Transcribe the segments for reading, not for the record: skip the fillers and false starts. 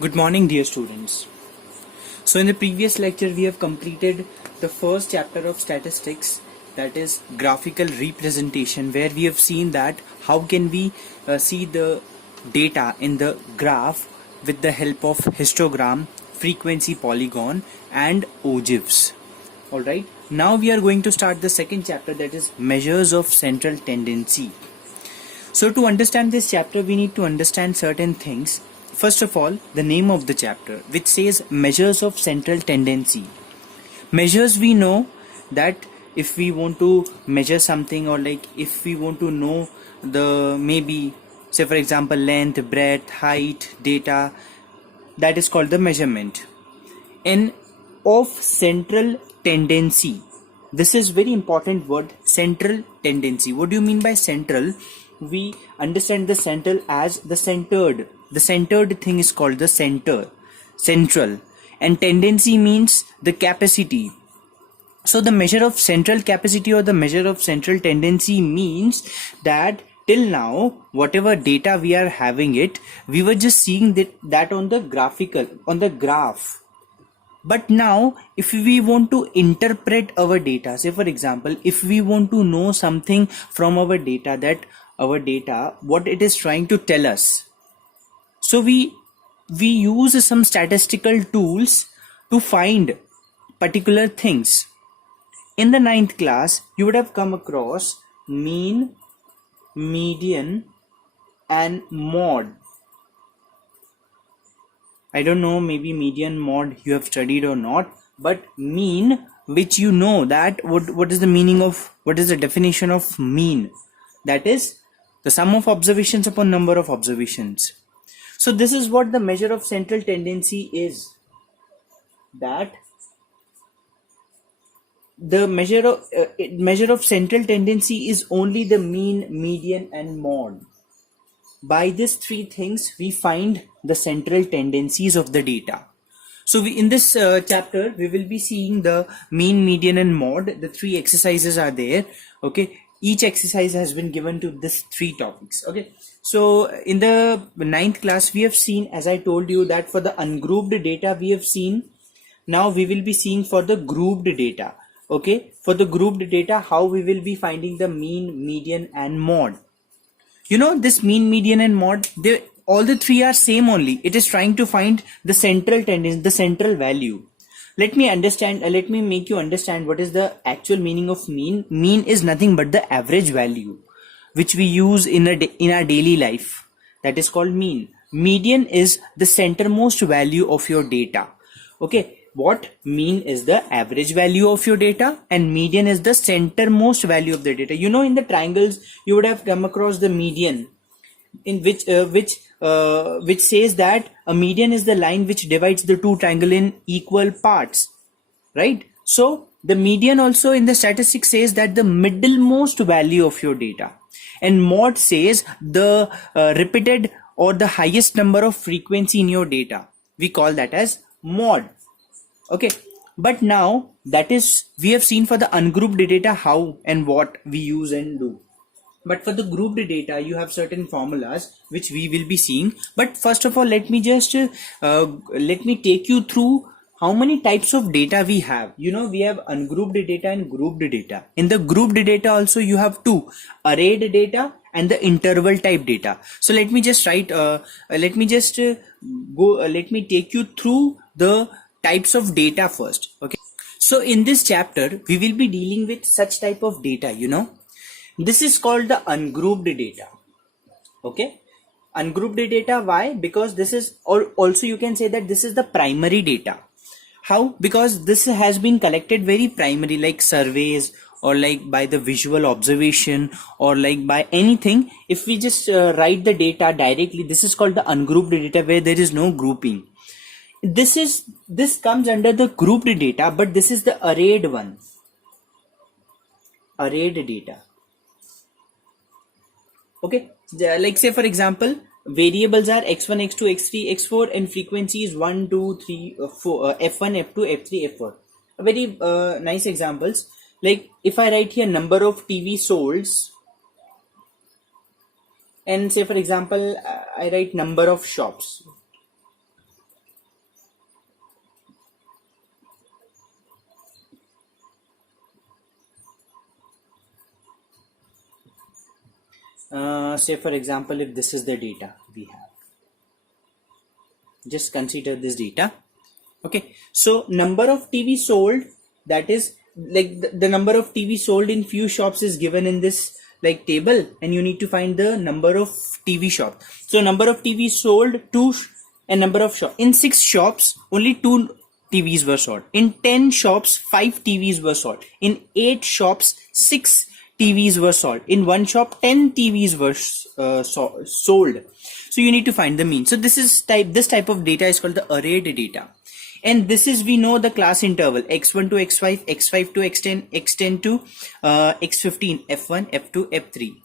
Good morning, dear students. So in the previous lecture, we have completed the first chapter of statistics, that is graphical representation, where we have seen that how can we see the data in the graph with the help of histogram, frequency polygon and ogives. Alright, now we are going to start the second chapter, that is measures of central tendency. So to understand this chapter, we need to understand certain things. First of all, the name of the chapter, which says measures of central tendency. Measures, we know that if we want to measure something, or like if we want to know the maybe say for example length, breadth, height, data, that is called the measurement. And of central tendency, this is very important word, central tendency. What do you mean by central? We understand the central as the centered. The centered thing is called the central, and tendency means the capacity. So the measure of central capacity or the measure of central tendency means that till now whatever data we are having it, we were just seeing that on the graph. But now if we want to interpret our data, say for example, if we want to know something from our data, that our data, what it is trying to tell us, so we use some statistical tools to find particular things. In the 9th class, you would have come across mean, median and mode. I don't know, maybe median, mode you have studied or not, but mean, which you know that what is the meaning of, what is the definition of mean? That is the sum of observations upon number of observations. So this is what the measure of central tendency is, that the measure of central tendency is only the mean, median and mode. By these three things we find the central tendencies of the data. So in this chapter we will be seeing the mean, median and mode. The three exercises are there. Okay, each exercise has been given to this three topics. Okay, so in the 9th class we have seen, as I told you, that for the ungrouped data we have seen. Now we will be seeing for the grouped data. Okay, for the grouped data, how we will be finding the mean, median and mode. You know, this mean, median and mode, all the three are same only. It is trying to find the central tendency, the central value. Let me make you understand what is the actual meaning of mean. Mean is nothing but the average value which we use in our daily life. That is called mean. Median is the centermost value of your data. Okay, what mean is the average value of your data, and median is the centermost value of the data. You know, in the triangles you would have come across the median, in which says that a median is the line which divides the two triangle in equal parts, right? So the median also in the statistics says that the middlemost value of your data, and mode says the repeated or the highest number of frequency in your data. We call that as mode. Okay, but now that is, we have seen for the ungrouped data how and what we use and do. But for the grouped data, you have certain formulas which we will be seeing. But first of all, let me take you through how many types of data we have. You know, we have ungrouped data and grouped data. In the grouped data also you have two, arrayed data and the interval type data. So let me just take you through the types of data first. Okay, so in this chapter we will be dealing with such type of data. You know, this is called the ungrouped data. Okay, ungrouped data. Why? Because this is, or also you can say that this is the primary data. How? Because this has been collected very primary, like surveys, or like by the visual observation, or like by anything. If we just write the data directly, this is called the ungrouped data, where there is no grouping. This comes under the grouped data, but this is the arrayed one. Arrayed data. Okay, like say for example, variables are x1, x2, x3, x4, and frequency is 1, 2, 3, 4, f1, f2, f3, f4. Very nice examples. Like if I write here number of TV sold, and say for example I write number of shops. Say for example, if this is the data we have, just consider this data. Okay, so number of TV sold, that is like the number of TV sold in few shops is given in this like table, and you need to find the number of TV shops. So number of TV sold, two, and number of shops. In 6 shops only 2 TVs were sold. In 10 shops 5 TVs were sold. In 8 shops 6 TVs were sold. In 1 shop 10 TVs were sold. So you need to find the mean. So this type of data is called the arrayed data. And this is, we know the class interval, x1 to x5, x5 to x10, x10 to x15, f1, f2, f3.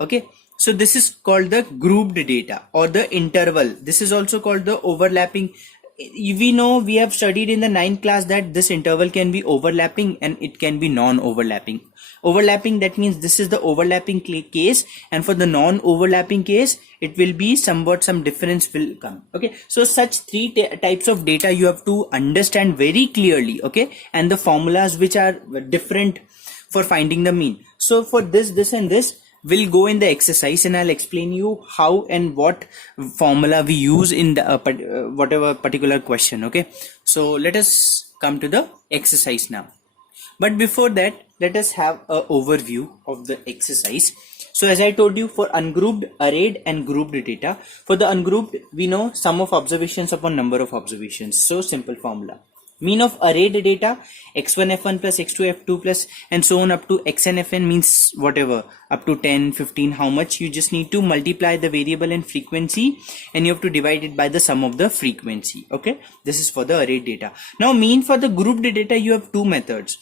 Okay, so this is called the grouped data or the interval. This is also called the overlapping. We know, we have studied in the 9th class that this interval can be overlapping and it can be non-overlapping. Overlapping, that means this is the overlapping case, and for the non-overlapping case it will be somewhat some difference will come. Okay, so such 3 types of data you have to understand very clearly. Okay, and the formulas which are different for finding the mean. So for this and this will go in the exercise, and I'll explain you how and what formula we use in the whatever particular question. Okay, so let us come to the exercise now. But before that, let us have an overview of the exercise. So as I told you, for ungrouped, arrayed and grouped data, for the ungrouped, we know sum of observations upon number of observations. So simple formula. Mean of arrayed data, x1 f1 plus x2 f2 plus and so on up to xn fn, means whatever up to 10, 15, how much. You just need to multiply the variable and frequency, and you have to divide it by the sum of the frequency. Okay, this is for the arrayed data. Now mean for the grouped data, you have 2 methods.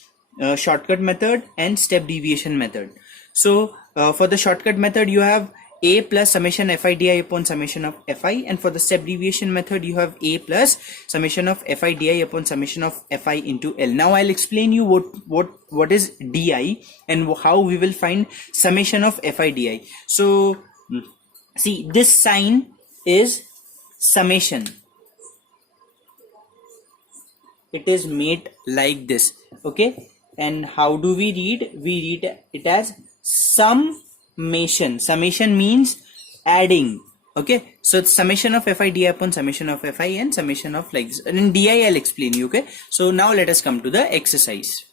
Shortcut method and step deviation method. So for the shortcut method you have a plus summation fi di upon summation of fi, and for the step deviation method you have a plus summation of fi di upon summation of fi into L. Now I'll explain you what is di and how we will find summation of fi di. So see, this sign is summation. It is made like this. Okay, and how do we read? We read it as summation. Summation means adding. Okay, so it's summation of fi di upon summation of fi and summation of like this. And in di I'll explain you. Okay, so now let us come to the exercise.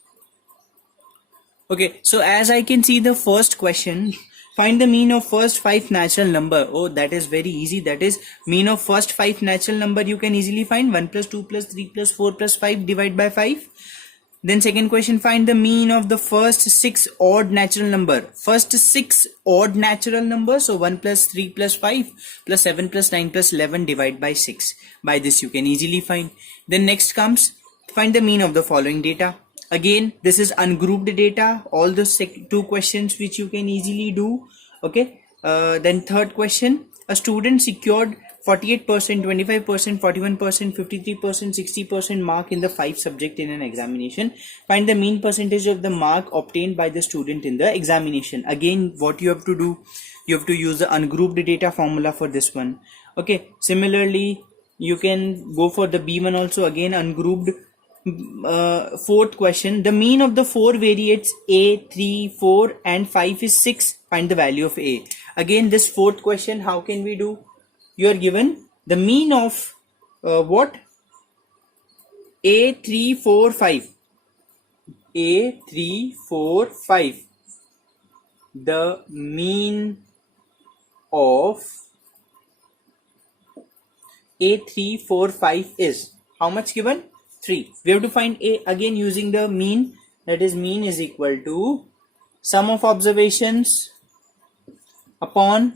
Okay, so as I can see the first question, find the mean of first 5 natural number. Oh, that is very easy. That is mean of first 5 natural number. You can easily find 1 plus 2 plus 3 plus 4 plus 5 divide by 5. Then second question, find the mean of the first 6 odd natural number. First 6 odd natural numbers. So 1 plus 3 plus 5 plus 7 plus 9 plus 11 divide by 6. By this you can easily find. Then next comes, find the mean of the following data. Again, this is ungrouped data. All the 2 questions which you can easily do. Okay. Then third question, a student secured 48%, 25%, 41%, 53%, 60% mark in the 5 subject in an examination. Find the mean percentage of the mark obtained by the student in the examination. Again, what you have to do, you have to use the ungrouped data formula for this one. Okay, similarly you can go for the B1 also. Again, ungrouped. Fourth question, the mean of the 4 variates a, 3, 4 and 5 is 6. Find the value of a. Again, this fourth question, how can we do? You are given the mean of what? A, 3, 4, 5. A, 3, 4, 5. The mean of A, 3, 4, 5 is how much given? 3. We have to find A again using the mean. That is, mean is equal to sum of observations upon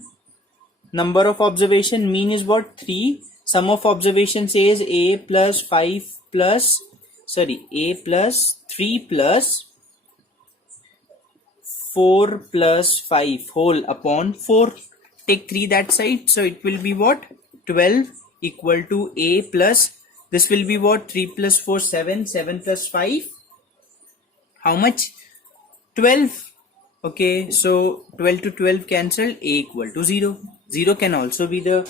number of observation. Mean is what? 3. Sum of observation says A plus 5 plus, A plus 3 plus 4 plus 5 whole upon 4. Take 3 that side. So it will be what? 12 equal to A plus, this will be what? 3 plus 4, 7. 7 plus 5. How much? 12. Okay, so 12 to 12 cancel. A equal to 0. 0 can also be the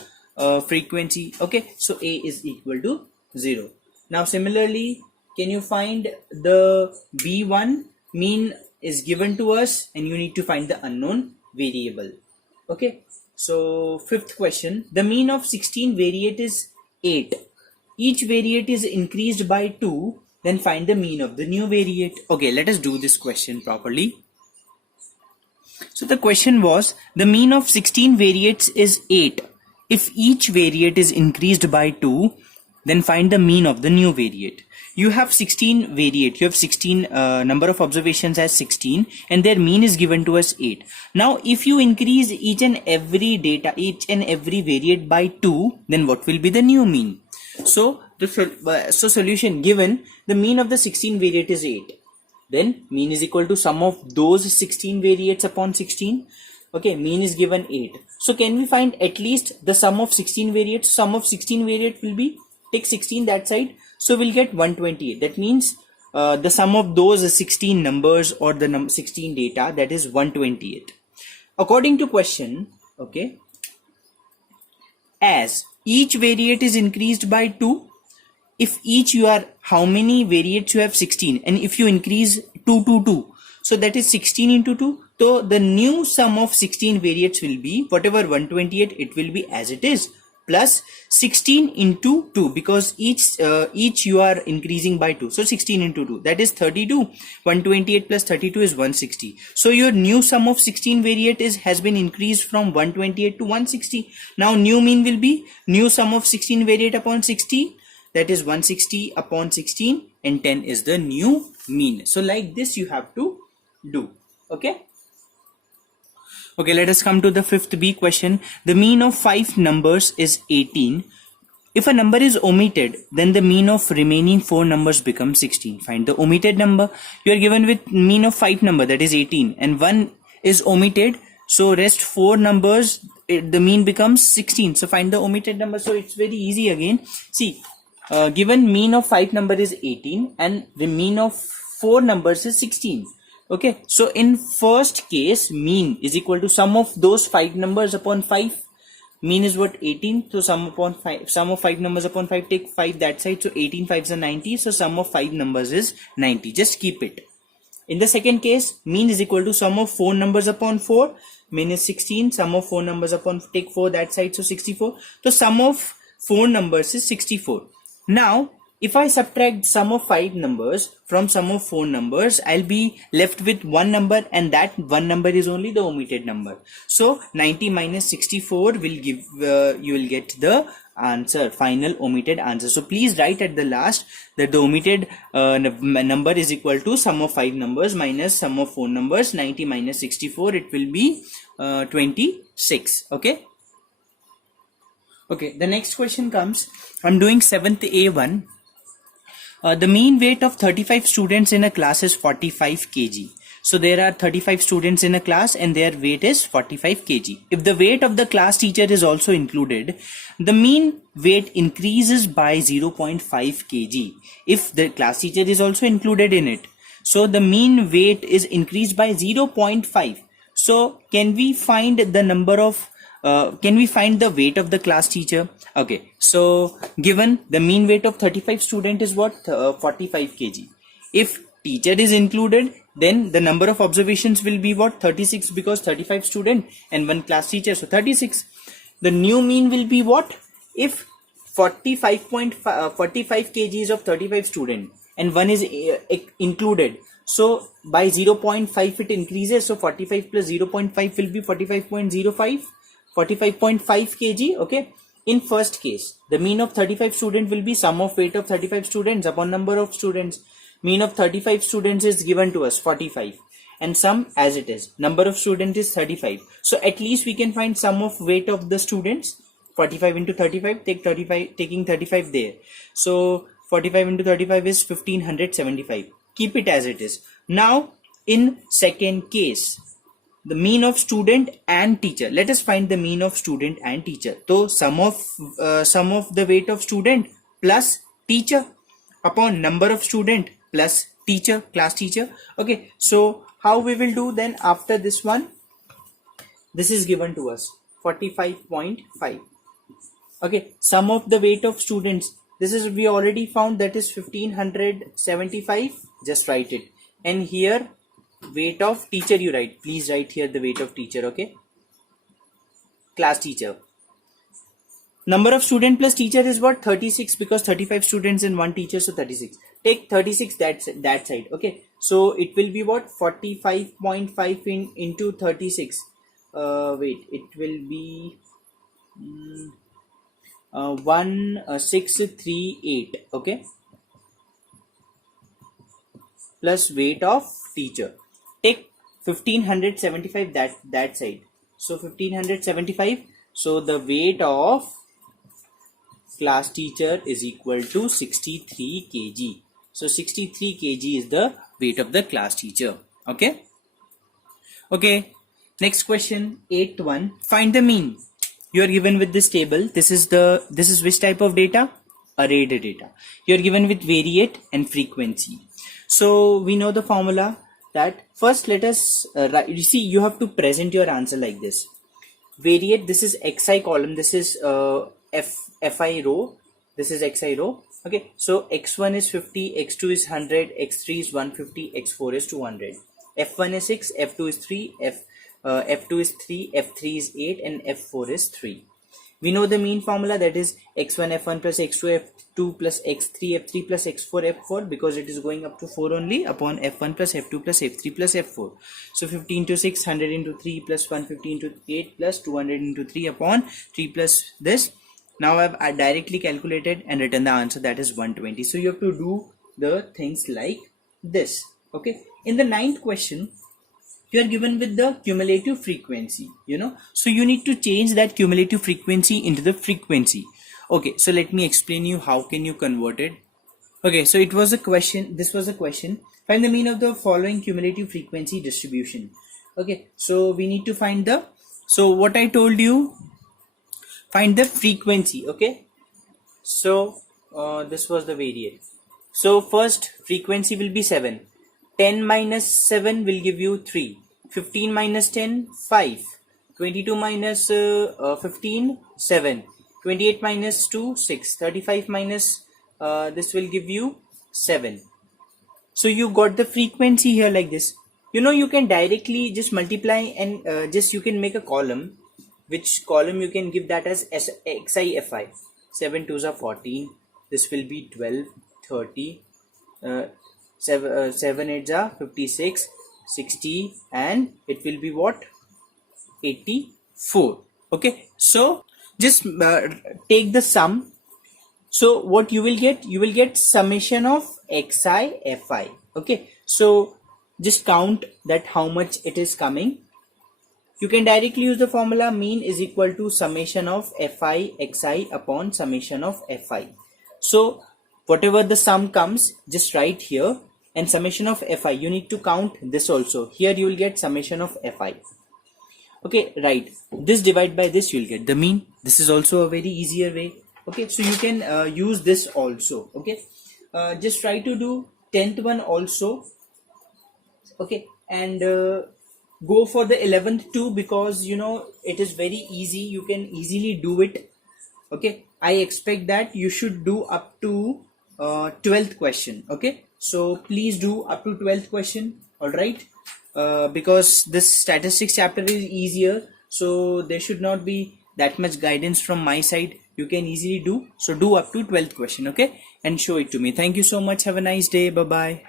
frequency. Okay, so A is equal to 0. Now similarly, can you find the B1? Mean is given to us and you need to find the unknown variable. Okay, so fifth question, the mean of 16 variate is 8. Each variate is increased by 2, then find the mean of the new variate. Okay, let us do this question properly. So the question was, the mean of 16 variates is 8. If each variate is increased by 2, then find the mean of the new variate. You have 16 variate, you have 16 number of observations as 16, and their mean is given to us 8. Now if you increase each and every variate by 2, then what will be the new mean? So solution, given the mean of the 16 variate is 8, then mean is equal to sum of those 16 variates upon 16. Okay, mean is given 8. So can we find at least the sum of 16 variates? Sum of 16 variate will be, take 16 that side, so we'll get 128. That means the sum of those 16 numbers or the 16 data, that is 128. According to question, okay, as each variate is increased by 2, if each you are, how many variates you have? 16, and if you increase 2 to 2, so that is 16 into 2. So the new sum of 16 variates will be whatever 128, it will be as it is, plus 16 into 2, because each you are increasing by 2, so 16 into 2, that is 32. 128 plus 32 is 160. So your new sum of 16 variate has been increased from 128 to 160. Now new mean will be new sum of 16 variate upon 60, that is 160 upon 16, and 10 is the new mean. So like this you have to do. Okay, let us come to the fifth B question. The mean of 5 numbers is 18. If a number is omitted, then the mean of remaining 4 numbers becomes 16. Find the omitted number. You are given with mean of 5 number, that is 18, and 1 is omitted, so rest 4 numbers, the mean becomes 16. So find the omitted number. So it's very easy again. See, given mean of 5 number is 18 and the mean of 4 numbers is 16. Okay, so in first case, mean is equal to sum of those 5 numbers upon 5. Mean is what? 18. So sum of 5 numbers upon 5, take 5 that side, so 18 5s are 90. So sum of 5 numbers is 90. Just keep it. In the second case, mean is equal to sum of 4 numbers upon 4. Mean is 16. Sum of 4 numbers upon, take 4 that side, so 64. So sum of 4 numbers is 64. Now if I subtract sum of 5 numbers from sum of 4 numbers, I'll be left with one number, and that one number is only the omitted number. So 90 minus 64 will give, you will get the answer, final omitted answer. So please write at the last that the omitted number is equal to sum of 5 numbers minus sum of 4 numbers. 90 minus 64, it will be 26. Okay, the next question comes. I'm doing 7th A1. The mean weight of 35 students in a class is 45 kg. So there are 35 students in a class and their weight is 45 kg. If the weight of the class teacher is also included, the mean weight increases by 0.5 kg. If the class teacher is also included in it, so the mean weight is increased by 0.5. So can we find the number of can we find the weight of the class teacher? Okay, so given the mean weight of 35 student is what? 45 kg. If teacher is included, then the number of observations will be what? 36, because 35 student and one class teacher, so 36. The new mean will be what? If 45 kgs of 35 student and one is included, so by 0.5 it increases, so 45 plus 0.5 will be 45.05. 45.5 kg. Okay, in first case, the mean of 35 students will be sum of weight of 35 students upon number of students. Mean of 35 students is given to us 45, and sum as it is, number of students is 35. So at least we can find sum of weight of the students. 45 into 35, take 35, taking 35 there, so 45 into 35 is 1575. Keep it as it is. Now in second case, the mean of student and teacher. Let us find the mean of student and teacher. So sum of the weight of student plus teacher upon number of student plus teacher, class teacher. Okay, so how we will do then after this one? This is given to us 45.5. Okay, sum of the weight of students. This is, we already found, that is 1575. Just write it. And here weight of teacher you write. Please write here the weight of teacher. Okay, class teacher. Number of student plus teacher is what? 36, because 35 students and one teacher, so 36. Take 36 that side. Okay, so it will be what? 45.5 into 36. Wait, it will be 1638. Okay, plus weight of teacher. Take 1575 that side. So 1575. So the weight of class teacher is equal to 63 kg. So 63 kg is the weight of the class teacher. Okay. Okay. Next question, 8.1. Find the mean. You are given with this table. This is which type of data? Arrayed data. You are given with variate and frequency. So we know the formula that first let us write. You see, you have to present your answer like this. Variate, this is xi column, this is fi row, this is xi row. Okay, so x1 is 50, x2 is 100, x3 is 150, x4 is 200. F1 is 6, f2 is 3, f2 is 3, f3 is 8, and f4 is 3. We know the mean formula, that is x1 f1 plus x2 f2 plus x3 f3 plus x4 f4, because it is going up to 4 only, upon f1 plus f2 plus f3 plus f4. So 15 into 6, 100 into 3 plus 150 into 8 plus 200 into 3 upon 3 plus this. Now I directly calculated and written the answer, that is 120. So you have to do the things like this. Okay, in the 9th question, you are given with the cumulative frequency, so you need to change that cumulative frequency into the frequency. Okay, so let me explain you how can you convert it. Okay, so this was a question, find the mean of the following cumulative frequency distribution. Okay, so we need to find so what I told you, find the frequency. Okay, so this was the variate. So first frequency will be 7. 10 minus 7 will give you 3. 15 minus 10, 5. 22 minus 15, 7. 28 minus 2, 6. 35 minus this will give you 7. So you got the frequency here like this. You can directly just multiply and you can make a column. Which column you can give that as xi fi. 7 2s are 14. This will be 12, 30. 7 8s are 56, 60, and it will be what? 84. Okay, so just take the sum. So what you will get summation of xi fi. Okay, so just count that how much it is coming. You can directly use the formula, mean is equal to summation of fi xi upon summation of fi. So whatever the sum comes, just write here, and summation of fi, you need to count this also. Here you will get summation of fi. Okay, right, this divide by this, you will get the mean. This is also a very easier way. Okay, so you can use this also. Okay, just try to do 10th one also. Okay, and go for the 11th too, because it is very easy, you can easily do it. Okay, I expect that you should do up to 12th question. Okay, so please do up to 12th question. All right, because this statistics chapter is easier, so there should not be that much guidance from my side. You can easily do, so do up to 12th question. Okay, and show it to me. Thank you so much. Have a nice day. Bye bye.